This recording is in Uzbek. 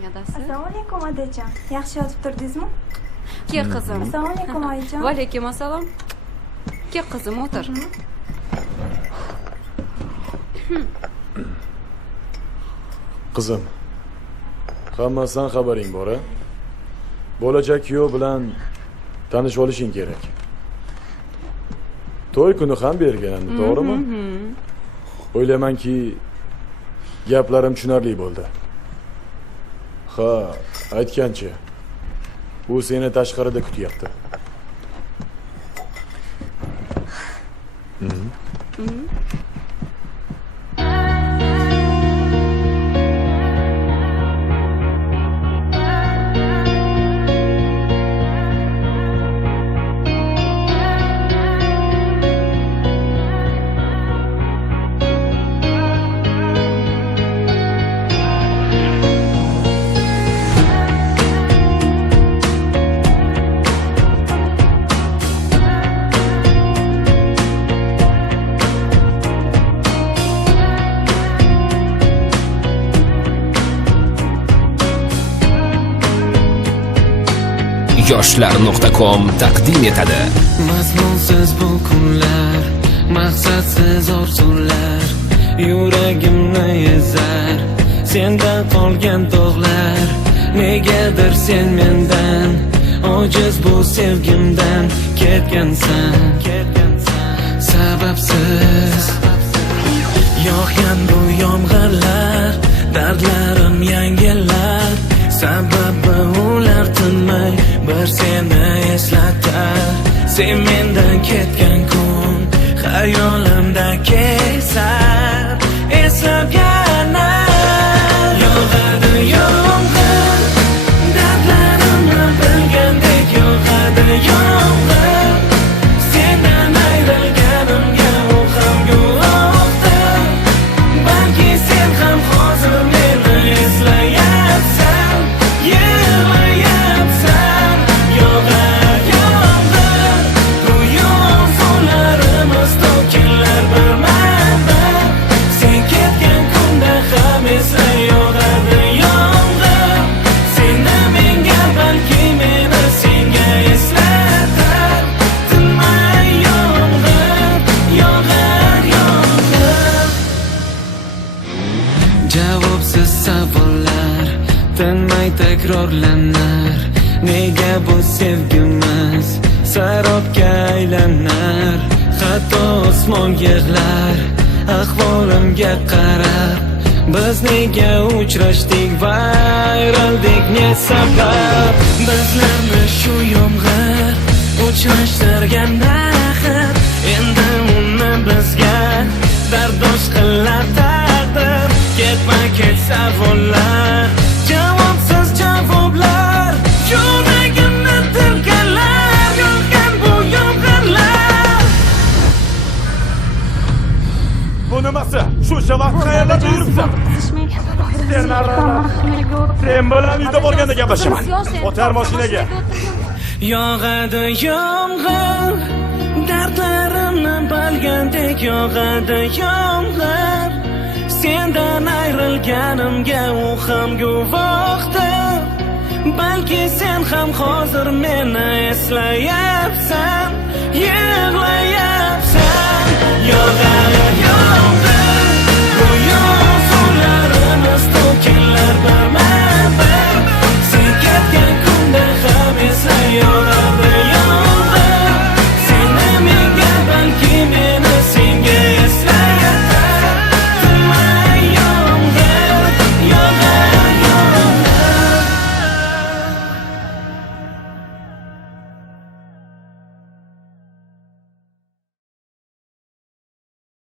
qiling adasi. Assalomu alaykum odajon. Yaxshi yotib turdingizmi? Kel qizim. Assalomu alaykum oyijon. Va alaykum assalom. Kel qizim, o'tir. Qizim, hammasidan xabaring bor-a? Bo'lajak kuyov bilan tanishib olishing kerak. To'y kuni ham belgilandi, to'g'rimi? O'ylaymanki, gaplarim tushunarli bo'ldi. Ha, aytgancha, u seni tashqarida kutyapti. yoshlar.com taqdim etadi. Mazmunsiz bu kunlar, maqsadsiz orzular yuragimni ezar. Sendan qolgan tog'lar, negadir sen mendan ojiz bu sevgimdan ketgansan. Sababsiz yog'gan bu yomg'irlar, dardlarim yangilar. Sababi ular tinmay bir seni eslatar. Sen mendan ketgan kun xayolimda kezar. Eslab yana yog'adi yomg'ir, dardlarimni bilgandek yog'adi yomg'ir. Sendan ayrilganimga u ham guvohdir. Balki sen ham hozir meni eslayapsan, yig'layapsan. Yog'ar yomg'ir, go'yo so'larimiz to'kinlar bir marta. Sen ketgan kunda ham esla yog'adi yomg'ir. Seni menga, balki meni senga eslatar. Tinmay yomg'ir, yog'ar yomg'ir. Javobsiz savollar tinmay takrorlanar. Nega bu sevgimiz sarobga aylanar? Hatto osmon yig'lar ahvolimga qarab. Biz nega uchrashdik va ayrildik, ne sabab? Bizlarni shu yomg'ir uchrashtirgan axir. Endi uni bizga dardosh qilar taqdir. Ketma-ket savollar, javobsiz javoblar, yuragimni tilkalar. Yog'gan bu yomg'irlar. Bu nimasi? Shu shavaq qayerlarda yuribsan? Sen bilan uyda bo'lganda gaplashaman. O'tar mashinaga. Yog'adi yomg'ir, dardlarimni bilgandek yog'adi yomg'ir. Sendan ayrilganimga u ham guvohdir. Balki sen ham hozir meni eslayapsan, yig'layapsan.